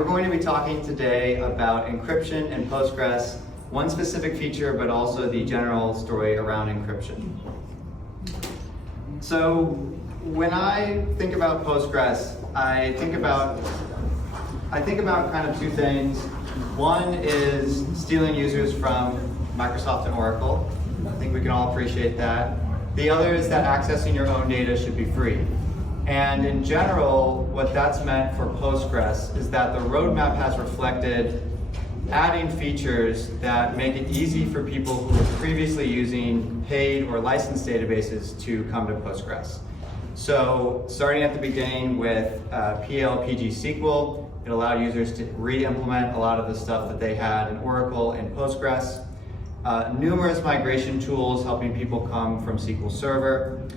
We're going to be talking today about encryption in Postgres, one specific feature, but also the general story around encryption. So when I think about Postgres, I think about kind of two things. One is stealing users from Microsoft and Oracle. I think we can all appreciate that. The other is that accessing your own data should be free. And in general, what that's meant for Postgres is that the roadmap has reflected adding features that make it easy for people who were previously using paid or licensed databases to come to Postgres. So starting at the beginning with PGSQL, it allowed users to re-implement a lot of the stuff that they had in Oracle and Postgres. Numerous migration tools helping people come from SQL Server.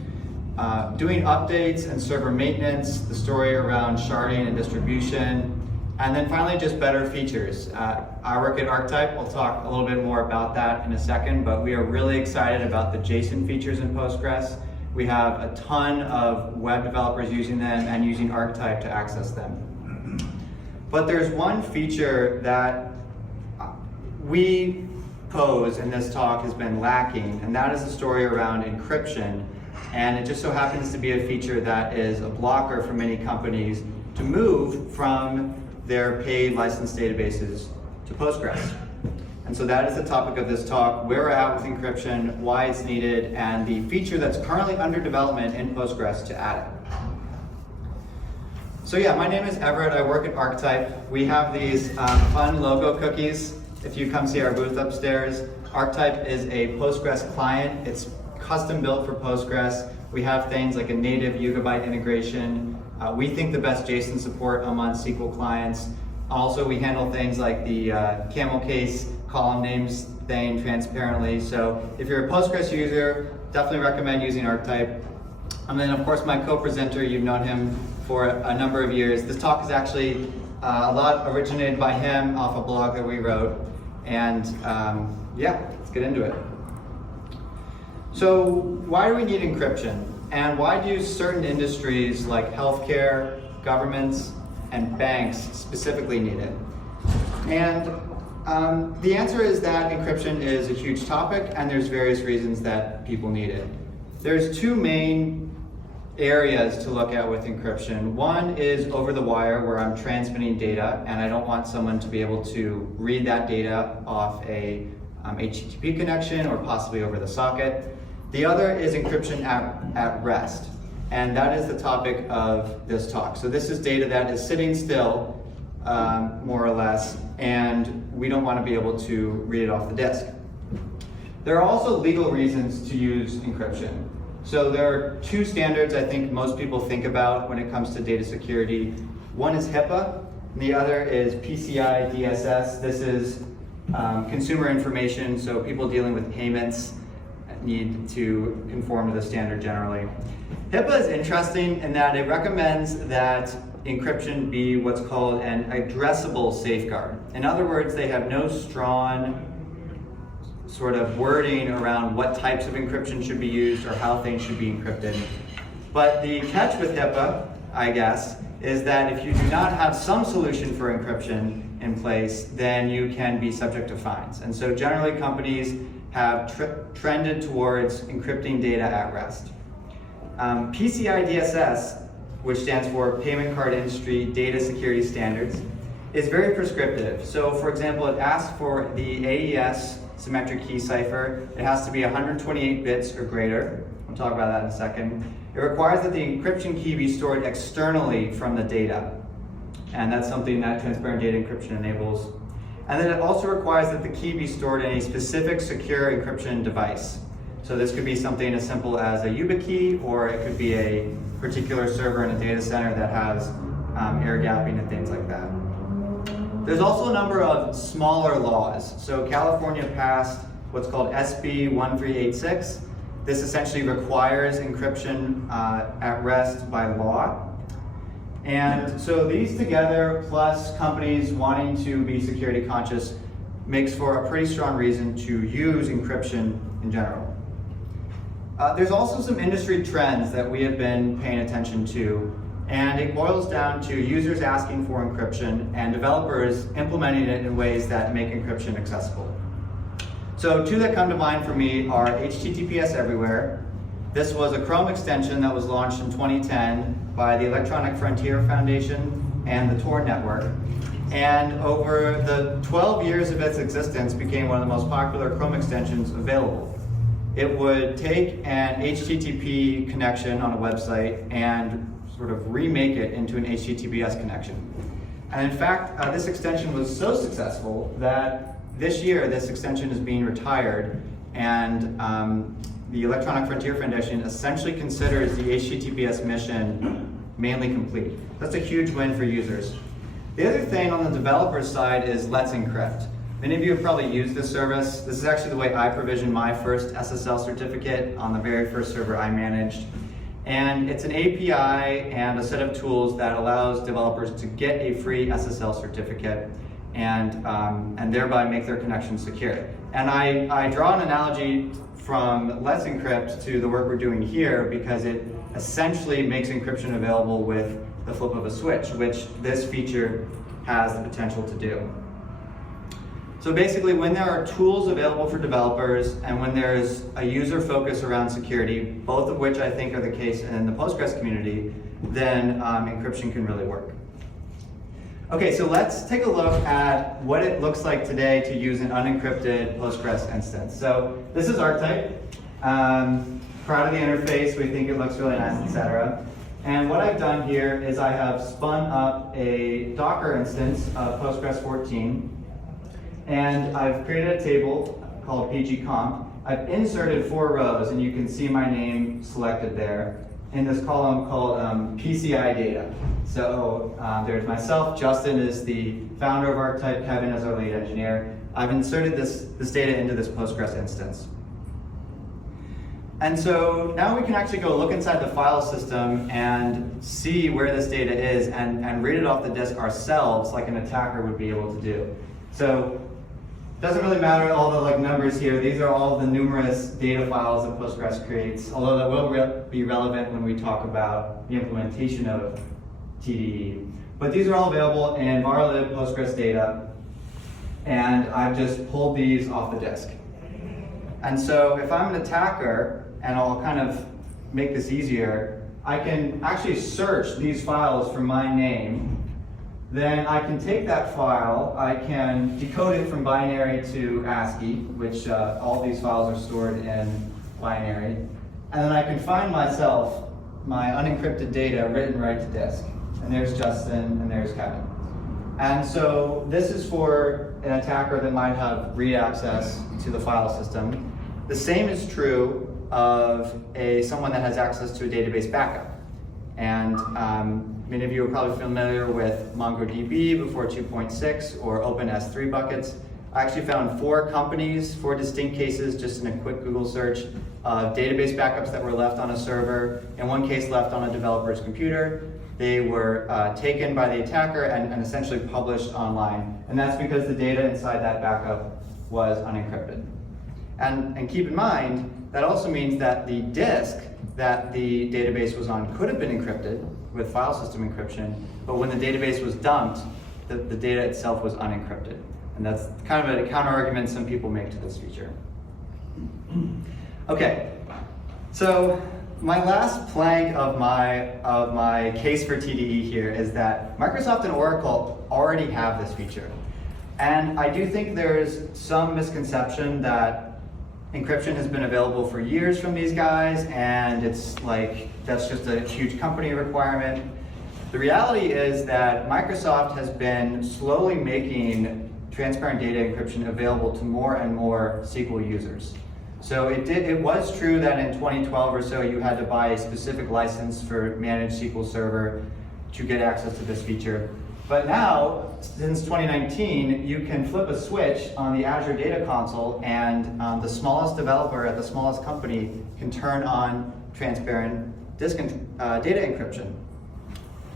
Doing updates and server maintenance, the story around sharding and distribution, and then finally just better features. I work at Archetype. We'll talk a little bit more about that in a second, but we are really excited about the JSON features in Postgres. We have a ton of web developers using them and using Archetype to access them. But there's one feature that we pose in this talk has been lacking, and that is the story around encryption. And it just so happens to be a feature that is a blocker for many companies to move from their paid licensed databases to Postgres. And so that is the topic of this talk, where we're at with encryption, why it's needed, and the feature that's currently under development in Postgres to add it. So yeah, my name is Everett. I work at Archetype. We have these fun logo cookies. If you come see our booth upstairs, Archetype is a Postgres client. It's custom built for Postgres. We have things like a native Yugabyte integration. We think the best JSON support among SQL clients. Also, we handle things like the camel case column names thing transparently. So if you're a Postgres user, definitely recommend using Archetype. And then of course my co-presenter, you've known him for a number of years. This talk is actually a lot originated by him off a blog that we wrote. And yeah, let's get into it. So why do we need encryption? And why do certain industries like healthcare, governments, and banks specifically need it? And the answer is that encryption is a huge topic, and there's various reasons that people need it. There's two main areas to look at with encryption. One is over the wire, where I'm transmitting data, and I don't want someone to be able to read that data off a HTTP connection or possibly over the socket. The other is encryption at rest, and that is the topic of this talk. So this is data that is sitting still, more or less, and we don't want to be able to read it off the disk. There are also legal reasons to use encryption. So there are two standards I think most people think about when it comes to data security. One is HIPAA, and the other is PCI DSS. This is consumer information, so people dealing with payments need to conform to the standard generally. HIPAA is interesting in that it recommends that encryption be what's called an addressable safeguard. In other words, they have no strong sort of wording around what types of encryption should be used or how things should be encrypted. But the catch with HIPAA, I guess, is that if you do not have some solution for encryption in place, then you can be subject to fines. And so generally companies have trended towards encrypting data at rest. PCI DSS, which stands for Payment Card Industry Data Security Standards, is very prescriptive. So for example, it asks for the AES symmetric key cipher. It has to be 128 bits or greater. We'll talk about that in a second. It requires that the encryption key be stored externally from the data. And that's something that transparent data encryption enables. And then it also requires that the key be stored in a specific secure encryption device. So this could be something as simple as a YubiKey, or it could be a particular server in a data center that has air gapping and things like that. There's also a number of smaller laws. So California passed what's called SB 1386. This essentially requires encryption at rest by law. And so these together, plus companies wanting to be security conscious, makes for a pretty strong reason to use encryption in general. There's also some industry trends that we have been paying attention to And it boils down to users asking for encryption and developers implementing it in ways that make encryption accessible. So two that come to mind for me are HTTPS Everywhere. This was a Chrome extension that was launched in 2010 by the Electronic Frontier Foundation and the Tor network. And over the 12 years of its existence became one of the most popular Chrome extensions available. It would take an HTTP connection on a website and sort of remake it into an HTTPS connection. And in fact, this extension was so successful that this year this extension is being retired, and the Electronic Frontier Foundation essentially considers the HTTPS mission mainly complete. That's a huge win for users. The other thing on the developer side is Let's Encrypt. Many of you have probably used this service. This is actually the way I provisioned my first SSL certificate on the very first server I managed. And it's an API and a set of tools that allows developers to get a free SSL certificate and thereby make their connection secure. And I draw an analogy from Let's Encrypt to the work we're doing here because it essentially makes encryption available with the flip of a switch, which this feature has the potential to do. So basically, when there are tools available for developers and when there's a user focus around security, both of which I think are the case in the Postgres community, then encryption can really work. Okay, so let's take a look at what it looks like today to use an unencrypted Postgres instance. So this is archetype. Proud of the interface, we think it looks really nice, etc. And what I've done here is I have spun up a Docker instance of Postgres 14. And I've created a table called pgcomp. I've inserted 4 rows, and you can see my name selected there in this column called PCI data. So there's myself, Justin is the founder of Archetype, Kevin is our lead engineer. I've inserted this data into this Postgres instance. And so now we can actually go look inside the file system and see where this data is and read it off the disk ourselves like an attacker would be able to do. So doesn't really matter all the numbers here. These are all the numerous data files that Postgres creates, although that will be relevant when we talk about the implementation of TDE. But these are all available in varlib Postgres data, and I've just pulled these off the disk. And so if I'm an attacker, and I'll kind of make this easier, I can actually search these files for my name. Then I can take that file, I can decode it from binary to ASCII, which all these files are stored in binary. And then I can find myself, my unencrypted data written right to disk. And there's Justin, and there's Kevin. And so this is for an attacker that might have read access to the file system. The same is true of someone that has access to a database backup. And many of you are probably familiar with MongoDB before 2.6 or OpenS3 buckets. I actually found 4 companies, 4 distinct cases just in a quick Google search of database backups that were left on a server, in one case left on a developer's computer. They were taken by the attacker and essentially published online. And that's because the data inside that backup was unencrypted. And keep in mind, that also means that the disk that the database was on could have been encrypted with file system encryption, but when the database was dumped, the data itself was unencrypted. And that's kind of a counter-argument some people make to this feature. Okay, so my last plank of my case for TDE here is that Microsoft and Oracle already have this feature. And I do think there's some misconception that encryption has been available for years from these guys, and it's like, that's just a huge company requirement. The reality is that Microsoft has been slowly making transparent data encryption available to more and more SQL users. So it was true that in 2012 or so you had to buy a specific license for managed SQL Server to get access to this feature. But now, since 2019, you can flip a switch on the Azure Data Console and the smallest developer at the smallest company can turn on transparent data encryption.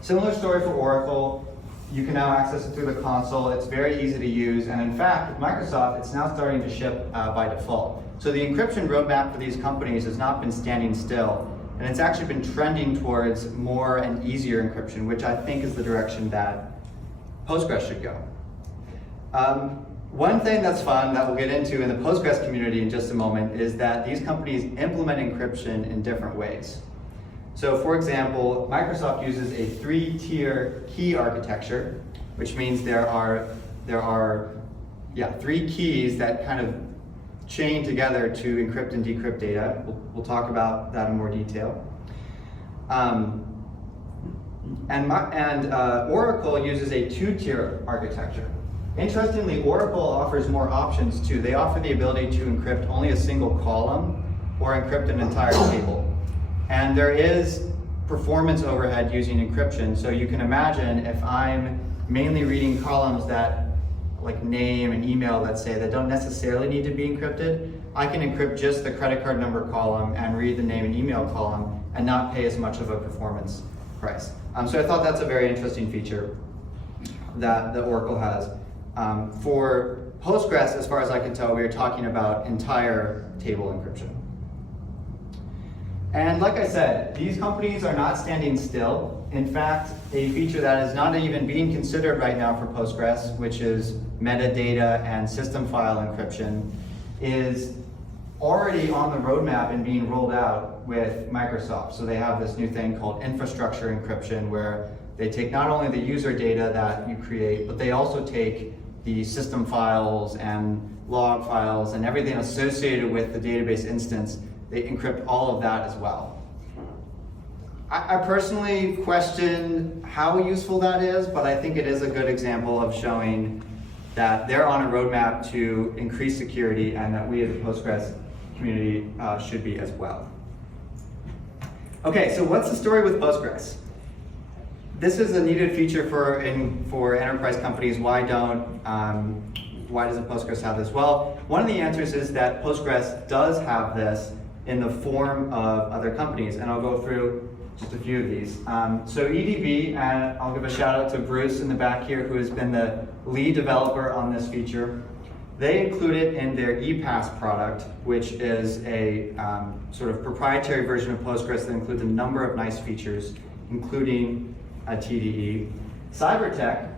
Similar story for Oracle. You can now access it through the console. It's very easy to use. And in fact, with Microsoft, it's now starting to ship by default. So the encryption roadmap for these companies has not been standing still. and it's actually been trending towards more and easier encryption, which I think is the direction that Postgres should go. One thing that's fun that we'll get into in the Postgres community in just a moment is that these companies implement encryption in different ways. So for example, Microsoft uses a 3-tier key architecture, which means there are 3 keys that kind of chain together to encrypt and decrypt data. We'll talk about that in more detail. Oracle uses a 2-tier architecture. Interestingly, Oracle offers more options too. They offer the ability to encrypt only a single column or encrypt an entire table. And there is performance overhead using encryption. So you can imagine if I'm mainly reading columns that, like name and email, let's say, that don't necessarily need to be encrypted, I can encrypt just the credit card number column and read the name and email column and not pay as much of a performance price. So I thought that's a very interesting feature that Oracle has. For Postgres, as far as I can tell, we are talking about entire table encryption. And like I said, these companies are not standing still. In fact, a feature that is not even being considered right now for Postgres, which is metadata and system file encryption, is already on the roadmap and being rolled out with Microsoft. So they have this new thing called infrastructure encryption, where they take not only the user data that you create, but they also take the system files and log files and everything associated with the database instance. They encrypt all of that as well. I personally question how useful that is, but I think it is a good example of showing that they're on a roadmap to increase security and that we as a Postgres community should be as well. Okay, so what's the story with Postgres? This is a needed feature for enterprise companies. Why doesn't Postgres have this? Well, one of the answers is that Postgres does have this in the form of other companies, and I'll go through just a few of these. So EDB, and I'll give a shout out to Bruce in the back here, who has been the lead developer on this feature. They include it in their ePass product, which is a sort of proprietary version of Postgres that includes a number of nice features, including a TDE. Cybertech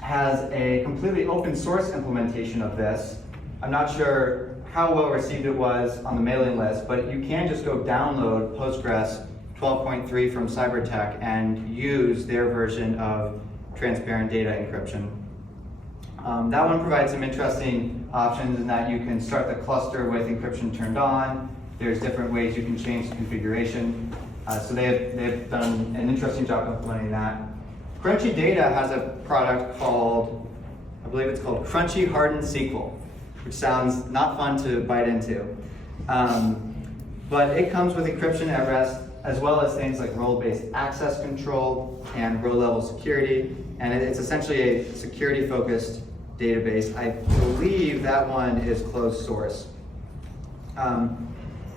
has a completely open source implementation of this. I'm not sure how well received it was on the mailing list, but you can just go download Postgres 12.3 from Cybertech and use their version of transparent data encryption. That one provides some interesting options in that you can start the cluster with encryption turned on. There's different ways you can change the configuration. So they've done an interesting job implementing that. Crunchy Data has a product called, I believe it's called Crunchy Hardened SQL, which sounds not fun to bite into. But it comes with encryption at rest, as well as things like role-based access control and row-level security. And it's essentially a security-focused database. I believe that one is closed source.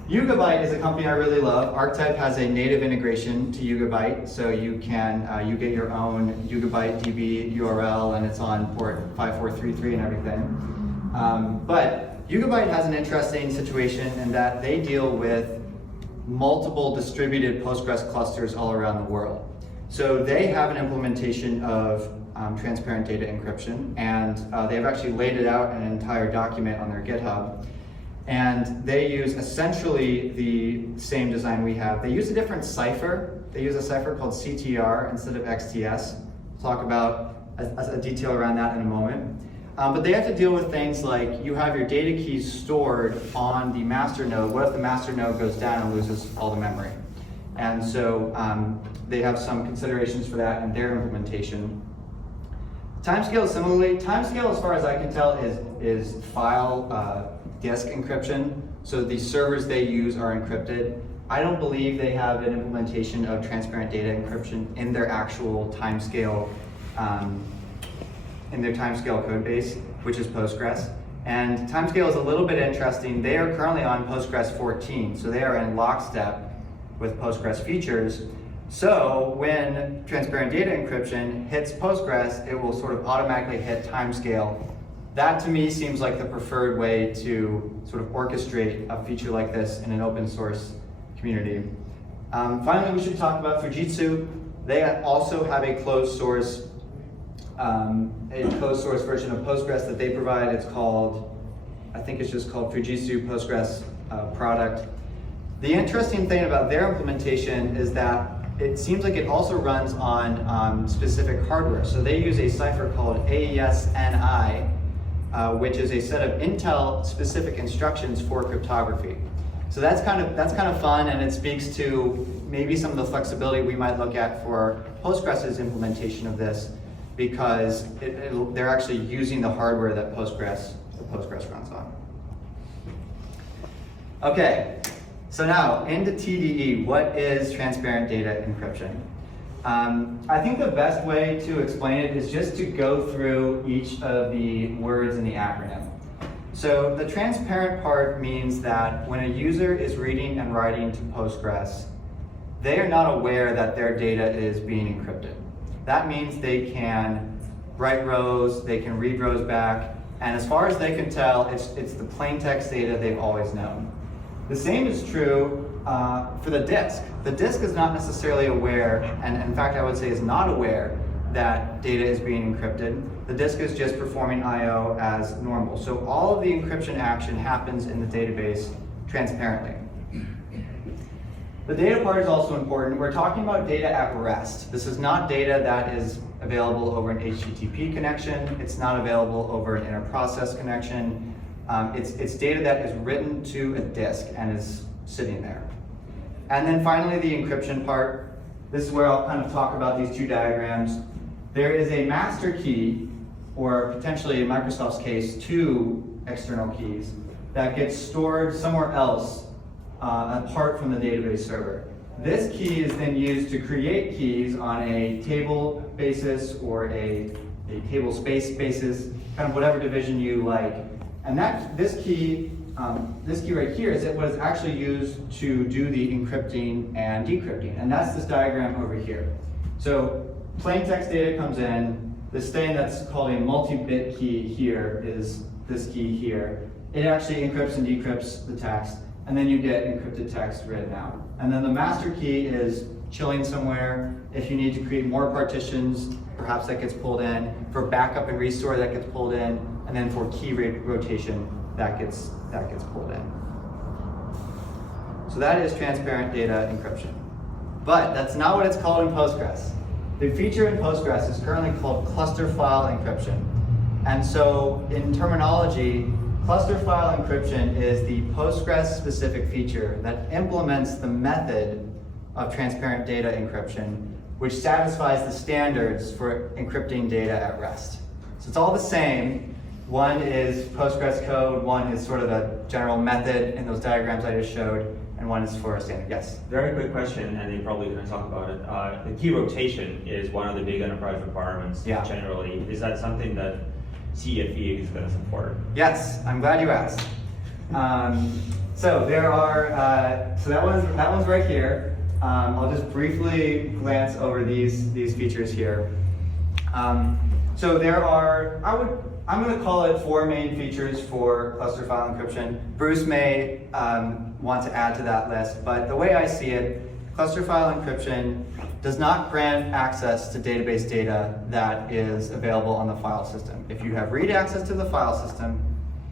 Yugabyte is a company I really love. Archetype has a native integration to Yugabyte, so you can you get your own Yugabyte DB URL, and it's on port 5433 and everything. But Yugabyte has an interesting situation in that they deal with multiple distributed Postgres clusters all around the world. So they have an implementation of transparent data encryption, and they've actually laid it out in an entire document on their GitHub. And they use essentially the same design we have. They use a different cipher. They use a cipher called CTR instead of XTS. We'll talk about a detail around that in a moment. But they have to deal with things like you have your data keys stored on the master node. What if the master node goes down and loses all the memory? And so they have some considerations for that in their implementation. Timescale, similarly, timescale, as far as I can tell, is file disk encryption. So the servers they use are encrypted. I don't believe they have an implementation of transparent data encryption in their actual timescale, in their timescale code base, which is Postgres. And timescale is a little bit interesting. They are currently on Postgres 14, so they are in lockstep with Postgres features. So when transparent data encryption hits Postgres, it will sort of automatically hit timescale. That to me seems like the preferred way to sort of orchestrate a feature like this in an open source community. Finally, we should talk about Fujitsu. They also have a closed source version of Postgres that they provide. It's called, I think it's just called Fujitsu Postgres product. The interesting thing about their implementation is that it seems like it also runs on specific hardware. So they use a cipher called AES-NI, which is a set of Intel-specific instructions for cryptography. So that's kind of fun, and it speaks to maybe some of the flexibility we might look at for Postgres's implementation of this, because they're actually using the hardware that Postgres runs on. Okay, so now into TDE. What is transparent data encryption? I think the best way to explain it is just to go through each of the words in the acronym. So the transparent part means that when a user is reading and writing to Postgres, they are not aware that their data is being encrypted. That means they can write rows, they can read rows back, and as far as they can tell, it's the plain text data they've always known. The same is true for the disk. The disk is not necessarily aware, and in fact I would say is not aware, that data is being encrypted. The disk is just performing I/O as normal. So all of the encryption action happens in the database transparently. The data part is also important. We're talking about data at rest. This is not data that is available over an HTTP connection. It's not available over an inter-process connection. It's data that is written to a disk and is sitting there. And then finally, the encryption part. This is where I'll kind of talk about these two diagrams. There is a master key, or potentially in Microsoft's case, 2 external keys that gets stored somewhere else apart from the database server. This key is then used to create keys on a table basis or a table space basis, kind of whatever division you like. And this key right here is what is actually used to do the encrypting and decrypting. And that's this diagram over here. So plain text data comes in. This thing that's called a multi-bit key here is this key here. It actually encrypts and decrypts the text, and then you get encrypted text written out. And then the master key is chilling somewhere. If you need to create more partitions, perhaps that gets pulled in. For backup and restore, that gets pulled in. And then for key rotation, that gets pulled in. So that is transparent data encryption. But that's not what it's called in Postgres. The feature in Postgres is currently called cluster file encryption. And so in terminology, cluster file encryption is the Postgres specific feature that implements the method of transparent data encryption, which satisfies the standards for encrypting data at rest. So it's all the same. One is Postgres code, one is sort of a general method in those diagrams I just showed, and one is for a standard. Yes? Very quick question, and you're probably going to talk about it. The key rotation is one of the big enterprise requirements generally. Is that something that CFE is going to support? Yes, I'm glad you asked. So there are, so that one's right here. I'll just briefly glance over these features here. So there are, I'm going to call it 4 main features for cluster file encryption. Bruce may want to add to that list, but the way I see it, cluster file encryption does not grant access to database data that is available on the file system. If you have read access to the file system,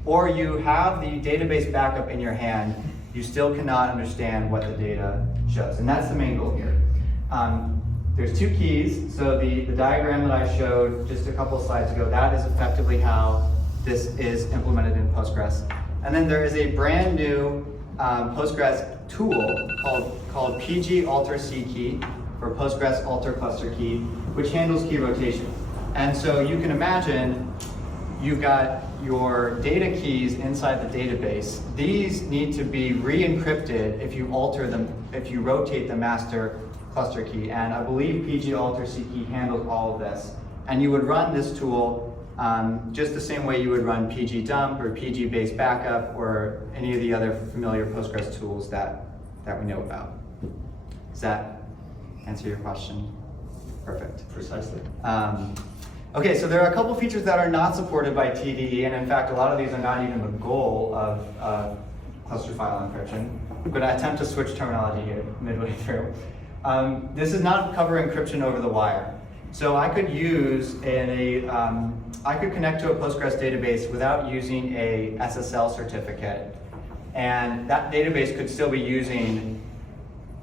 or you have the database backup in your hand, you still cannot understand what the data shows. And that's the main goal here. There's 2 keys. So the diagram that I showed just a couple of slides ago, that is effectively how this is implemented in Postgres. And then there is a brand new Postgres tool called PG alter C key, or Postgres alter cluster key, which handles key rotation. And so you can imagine you've got your data keys inside the database. These need to be re-encrypted if you alter them, if you rotate the master cluster key. And I believe PG alter C key handles all of this. And you would run this tool just the same way you would run PG dump or PG base backup or any of the other familiar Postgres tools that we know about. Does that answer your question? Perfect. Precisely. Okay, so there are a couple features that are not supported by TDE, and in fact, a lot of these are not even the goal of cluster file encryption. I'm going to attempt to switch terminology here midway through. This does not cover encryption over the wire. So I could use I could connect to a Postgres database without using a SSL certificate, and that database could still be using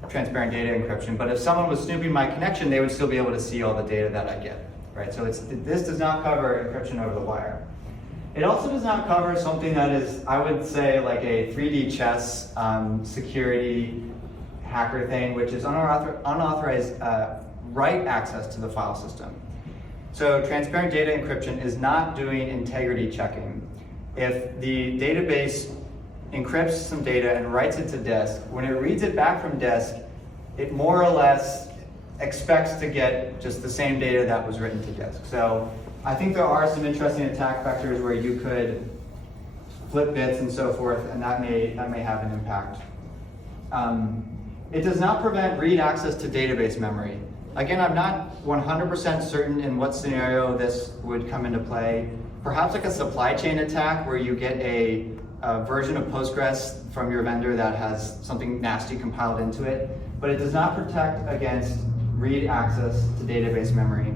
transparent data encryption. But if someone was snooping my connection, they would still be able to see all the data that I get, right? So this does not cover encryption over the wire. It also does not cover something that is, I would say, like a 3D chess security hacker thing, which is unauthorized write access to the file system. So transparent data encryption is not doing integrity checking. If the database encrypts some data and writes it to disk, when it reads it back from disk, it more or less expects to get just the same data that was written to disk. So I think there are some interesting attack vectors where you could flip bits and so forth, and that may have an impact. It does not prevent read access to database memory. Again, I'm not 100% certain in what scenario this would come into play. Perhaps like a supply chain attack where you get a version of Postgres from your vendor that has something nasty compiled into it, but it does not protect against read access to database memory.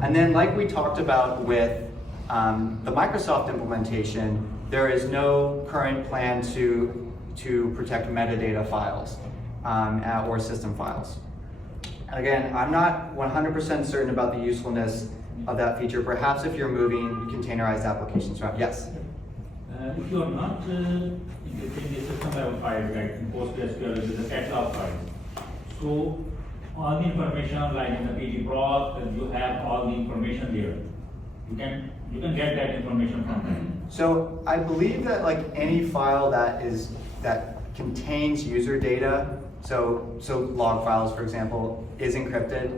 And then like we talked about with the Microsoft implementation, there is no current plan to protect metadata files or system files. Again, I'm not 100% certain about the usefulness of that feature. Perhaps if you're moving containerized applications around. Yes? If you're not encrypting the system level files, like PostgreSQL is a catalog file. So all the information, like in the PGProc, you have all the information there. You can get that information from them. So I believe that like any file that contains user data, so log files, for example, is encrypted.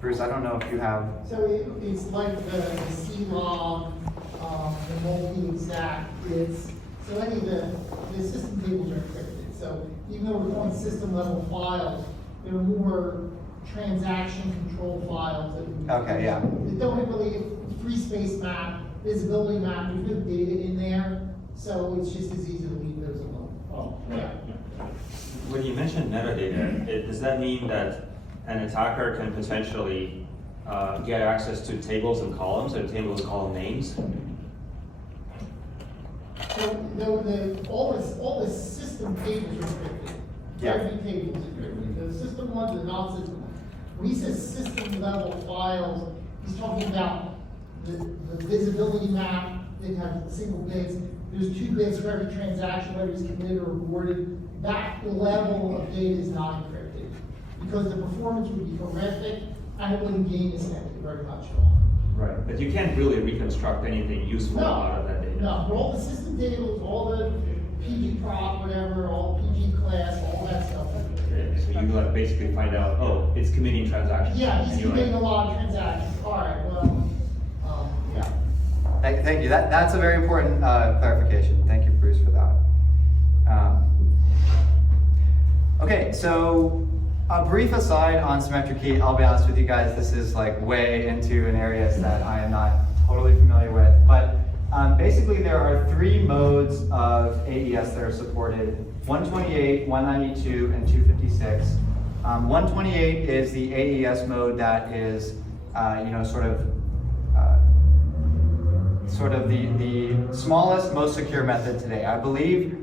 Bruce, I don't know if you have. So it's like the C-log, the multi-exact bits. So any of the system tables are encrypted. So even though we're calling system level files, there are more transaction control files that Okay, yeah. They don't have really free space map, visibility map, there's no data in there. So it's just as easy to leave those alone. Oh, Yeah. When you mention metadata, does that mean that an attacker can potentially get access to tables and columns and tables and column names? So all the system tables are encrypted. Yeah. Every table is encrypted. The system ones are not system. When he says system level files, he's talking about the visibility map. They have single bits. There's 2 bits for every transaction, whether it's committed or rewarded. That level of data is not encrypted because the performance would be horrific and it wouldn't gain this very much at all. Right. But you can't really reconstruct anything useful out of that data. No, for all the system tables, all the PGProc, whatever, all PG class, all that stuff. Okay, so you like basically find out, oh, it's committing transactions. Yeah, he's And you're committing a like, lot of transactions. All right, well, yeah. Thank you. That's a very important clarification. Thank you, Bruce, for that. Okay, so a brief aside on symmetric key. I'll be honest with you guys, this is like way into an area that I am not totally familiar with. But basically there are 3 modes of AES that are supported: 128, 192, and 256. 128 is the AES mode that is, sort of the smallest, most secure method today. I believe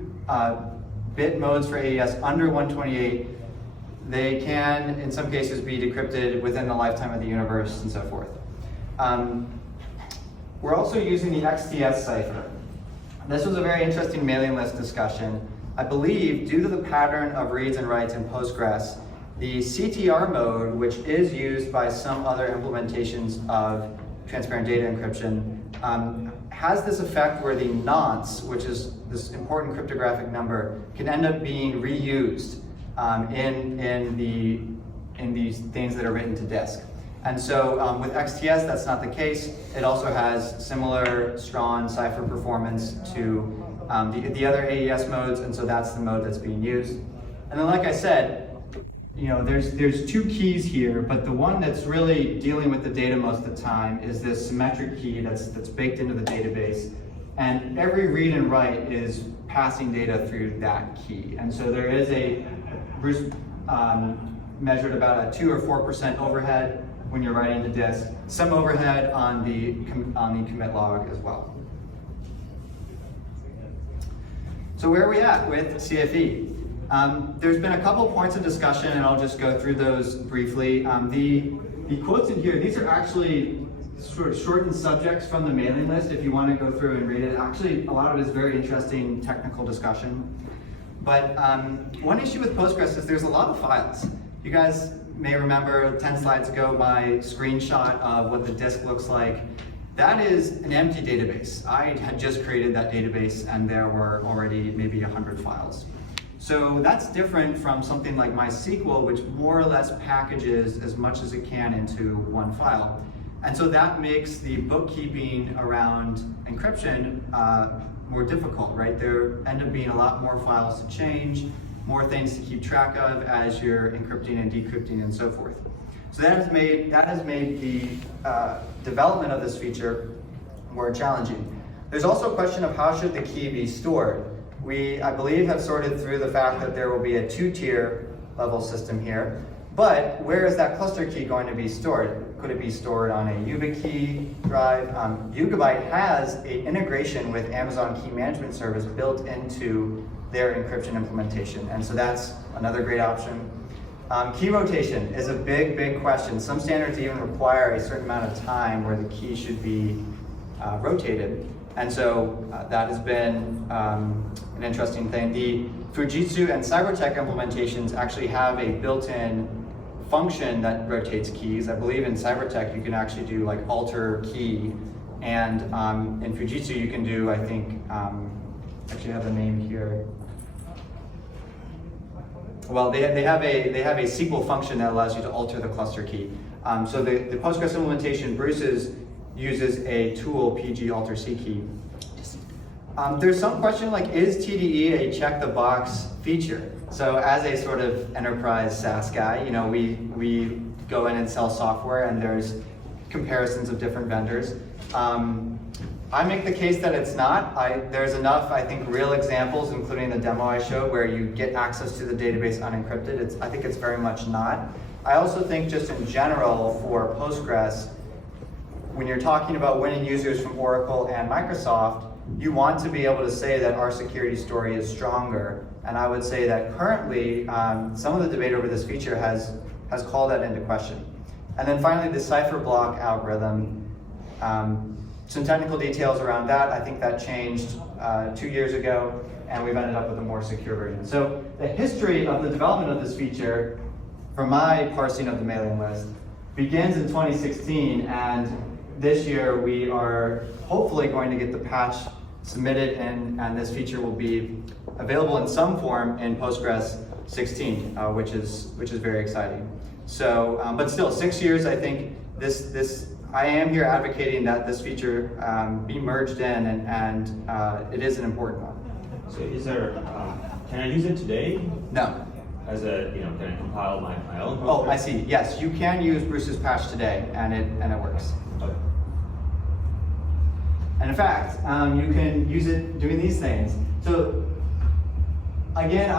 bit modes for AES under 128, they can, in some cases, be decrypted within the lifetime of the universe and so forth. We're also using the XTS cipher. This was a very interesting mailing list discussion. I believe, due to the pattern of reads and writes in Postgres, the CTR mode, which is used by some other implementations of transparent data encryption, has this effect where the nonce, which is this important cryptographic number, can end up being reused in these things that are written to disk. And so with XTS, that's not the case. It also has similar strong Cipher performance to the other AES modes, and so that's the mode that's being used. And then, like I said, there's 2 keys here, but the one that's really dealing with the data most of the time is this symmetric key that's baked into the database. and every read and write is passing data through that key. And so there is Bruce measured about a 2 or 4% overhead when you're writing to disk, some overhead on the commit log as well. So where are we at with CFE? There's been a couple points of discussion, and I'll just go through those briefly. The quotes in here, these are actually sort of shortened subjects from the mailing list if you want to go through and read it. Actually, a lot of it is very interesting technical discussion. But one issue with Postgres is there's a lot of files. You guys may remember 10 slides ago my screenshot of what the disk looks like. That is an empty database. I had just created that database and there were already maybe 100 files. So that's different from something like MySQL, which more or less packages as much as it can into one file. And so that makes the bookkeeping around encryption more difficult, right? There end up being a lot more files to change, more things to keep track of as you're encrypting and decrypting and so forth. So that has made the development of this feature more challenging. There's also a question of how should the key be stored. We, I believe, have sorted through the fact that there will be a 2-tier level system here, but where is that cluster key going to be stored? Could it be stored on a YubiKey drive? Yugabyte has an integration with Amazon Key Management Service built into their encryption implementation, and so that's another great option. Key rotation is a big question. Some standards even require a certain amount of time where the key should be rotated, and so that has been an interesting thing. The Fujitsu and CyberTech implementations actually have a built-in function that rotates keys. I believe in CyberTech you can actually do like alter key, and in Fujitsu you can do, I think, actually have the name here. Well, they have a SQL function that allows you to alter the cluster key. So the Postgres implementation Bruce's uses a tool, PG alter C key. There's some question like, is TDE a check the box feature? So as a sort of enterprise SaaS guy, you know, we go in and sell software and there's comparisons of different vendors. I make the case that it's not. There's enough, I think, real examples, including the demo I showed, where you get access to the database unencrypted. I think it's very much not. I also think just in general for Postgres, when you're talking about winning users from Oracle and Microsoft, you want to be able to say that our security story is stronger. And I would say that currently, some of the debate over this feature has called that into question. And then finally, the Cipher block algorithm. Some technical details around that. I think that changed 2 years ago, and we've ended up with a more secure version. So the history of the development of this feature, from my parsing of the mailing list, begins in 2016, and this year we are hopefully going to get the patch submitted, and this feature will be available in some form in Postgres 16, which is very exciting. So, but still, 6 years, I think I am here advocating that this feature be merged in, and it is an important one. So is there, can I use it today? No. As a, can I compile my own? Oh, I see. Yes, you can use Bruce's patch today, and it works. Okay. And in fact, you can use it doing these things. So again,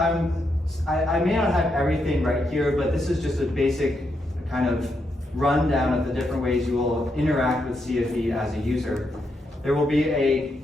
I may not have everything right here, but this is just a basic kind of rundown of the different ways you will interact with CFE as a user. There will be a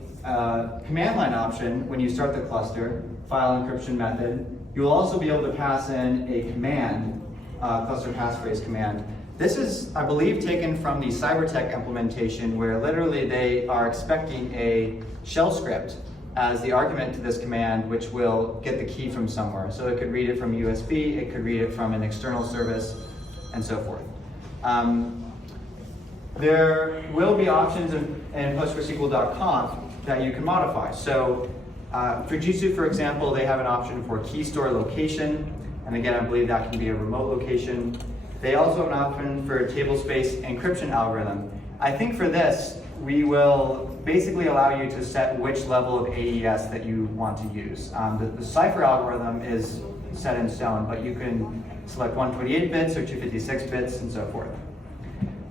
command line option when you start the cluster, file encryption method. You will also be able to pass in a command, cluster passphrase command. This is, I believe, taken from the CyberTech implementation, where literally they are expecting a shell script as the argument to this command, which will get the key from somewhere. So it could read it from USB, it could read it from an external service, and so forth. There will be options in PostgreSQL.conf that you can modify. So Fujitsu, for example, they have an option for key store location, and again, I believe that can be a remote location. They also have an option for a table space encryption algorithm. I think for this, we will basically allow you to set which level of AES that you want to use. The Cipher algorithm is set in stone, but you can select 128 bits or 256 bits and so forth.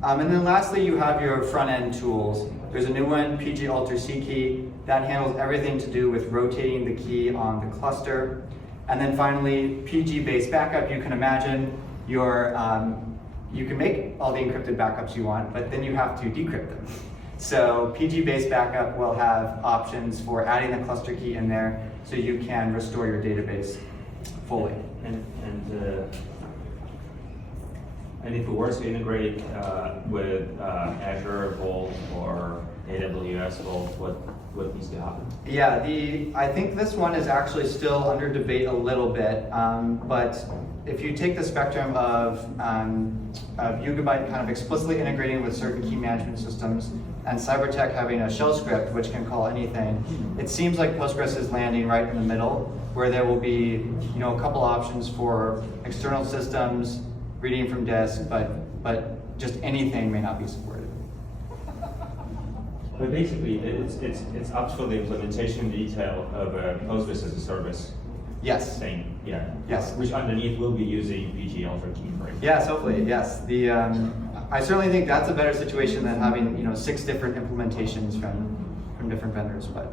And then lastly, you have your front-end tools. There's a new one, PG Alter C key, that handles everything to do with rotating the key on the cluster. And then finally, PG-based backup. You can imagine you can make all the encrypted backups you want, but then you have to decrypt them. So PG-based backup will have options for adding the cluster key in there so you can restore your database fully. And if it were to integrate with Azure Vault or AWS Vault, what needs to happen? Yeah, I think this one is actually still under debate a little bit, but if you take the spectrum of Yugabyte kind of explicitly integrating with certain key management systems and Cybertech having a shell script which can call anything, it seems like Postgres is landing right in the middle, where there will be a couple options for external systems, reading from disk, but just anything may not be supported. But basically, it's up to the implementation detail of a Postgres as a service. Yes. Thing, yeah. Yes. Which underneath will be using PG Alter key, right? Yes, hopefully, yes. I certainly think that's a better situation than having 6 different implementations from different vendors. But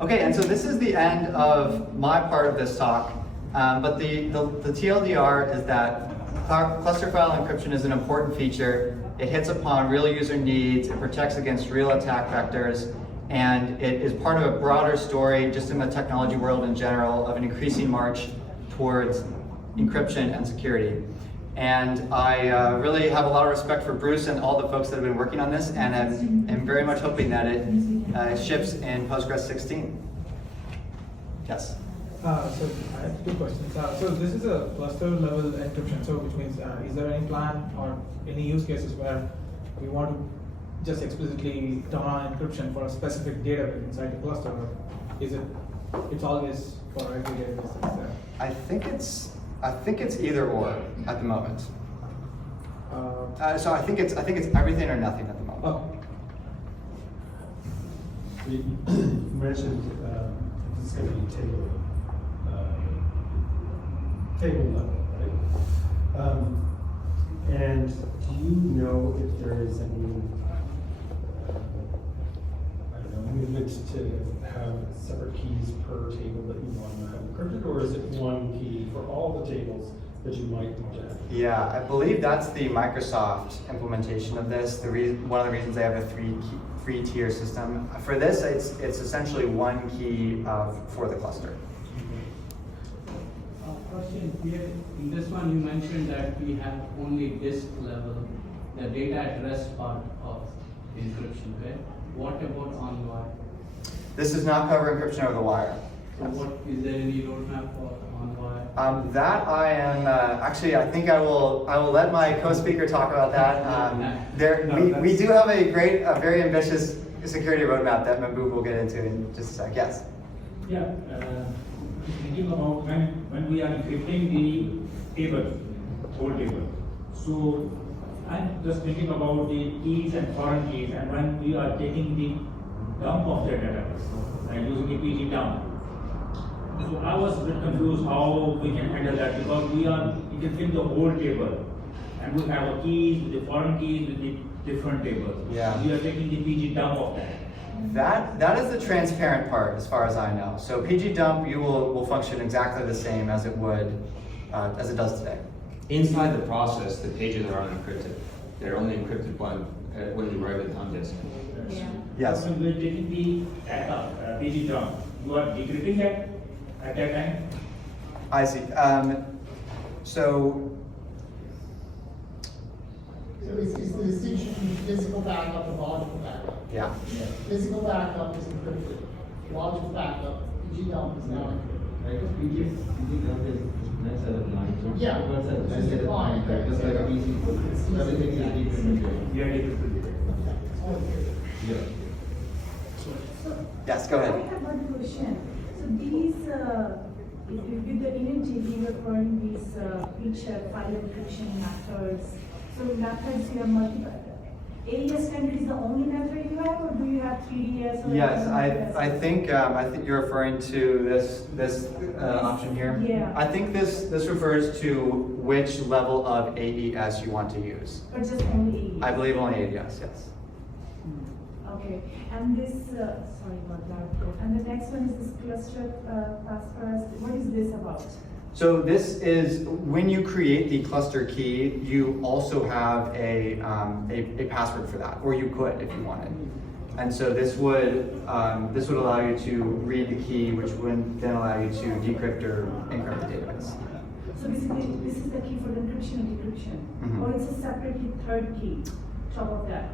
okay, and so this is the end of my part of this talk. But the TLDR is that cluster file encryption is an important feature. It hits upon real user needs, it protects against real attack vectors, and it is part of a broader story just in the technology world in general of an increasing march towards encryption and security. And I really have a lot of respect for Bruce and all the folks that have been working on this, and am very much hoping that it ships in Postgres 16. Yes? So I have 2 questions. So this is a cluster level encryption, so which means is there any plan or any use cases where we want to just explicitly turn on encryption for a specific database inside the cluster, or is it's always for every database that's there? I think it's either or at the moment. So I think it's everything or nothing at the moment. Oh. You mentioned this is going to be table level, right? And do you know if there is any movement to have separate keys per table that you want to have encrypted, or is it one key for all the tables that you might want to have? Yeah, I believe that's the Microsoft implementation of this. One of the reasons they have a three-tier system. For this, it's essentially one key for the cluster. Question here, in this one you mentioned that we have only disk level, the data at rest part of encryption, right? What about on wire? This does not cover encryption over the wire. So what, is there any roadmap for on wire? That I am, actually I think I will let my co-speaker talk about that. We do have a very ambitious security roadmap that Mahbub will get into in just a sec. Yes? Yeah. Thinking about when we are encrypting the table, whole table. So I'm just thinking about the keys and foreign keys, and when we are taking the dump of the data and using the PG dump. So I was a bit confused how we can handle that, because we can fill the whole table, and we have a keys with the foreign keys with the different tables. Yeah. We are taking the PG dump of that. That is the transparent part, as far as I know. So PG dump, you will function exactly the same as it does today. Inside the process, the pages are unencrypted. They're only encrypted when you write it on disk. Yeah. Yes. So when we are taking the PG dump, you are decrypting that at that time? I see. So it's the distinction between physical backup and logical backup. yeah. Physical backup is encrypted. Logical backup, PG dump is not encrypted. Right, PG dump is next set of lines. Yeah. That's the client, right? Just like a PC. Everything is decrypted. We are decrypting. Yeah. Yes, go I ahead. have one question. So these, with the energy, we were calling these feature file encryption methods. So methods you have multiple. AES standard is the only method you have, or do you have 3DS? Or Yes, I think you're referring to this option here. Yeah. I think this refers to which level of AES you want to use. But just only AES? I believe only AES, yes. Okay, and this, sorry about that. And the next one is this cluster passwords. What is this about? So this is, when you create the cluster key, you also have a password for that, or you could if you wanted. And so this would allow you to read the key, which would then allow you to decrypt or encrypt the database. So basically, this is the key for the encryption and decryption, Mhm. or it's a separate key, third key, top of that.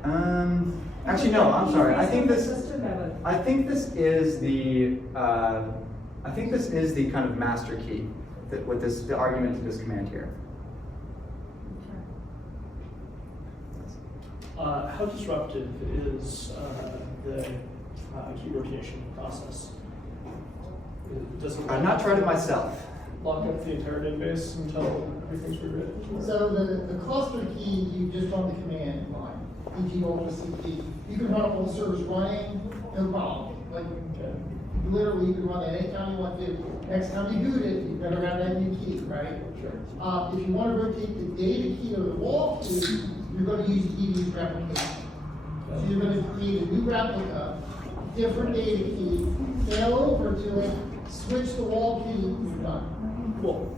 Actually, no. I'm sorry. I think this. Cluster level. I think this is the. I think this is the kind of master key that with this the argument to this command here. How disruptive is the key rotation process? Does it I've not tried it myself. lock up the entire database until everything's rewritten? So the cluster key, you just run the command line, EG Ultra CP. You can run a whole service running, no problem. Like, literally, you can run that anytime you want to. Next time you boot it, you better have that new key, right? Sure. If you want to rotate the data key or the wall key, you're going to use ED's replication. So you're going to create a new replica, different data key, fail over to it, switch the wall key, you're done. Cool.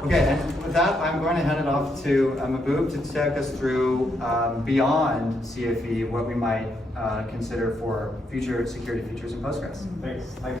Okay, and with that, I'm going to hand it off to Mahbub to take us through beyond CFE what we might consider for future security features in Postgres. Thanks.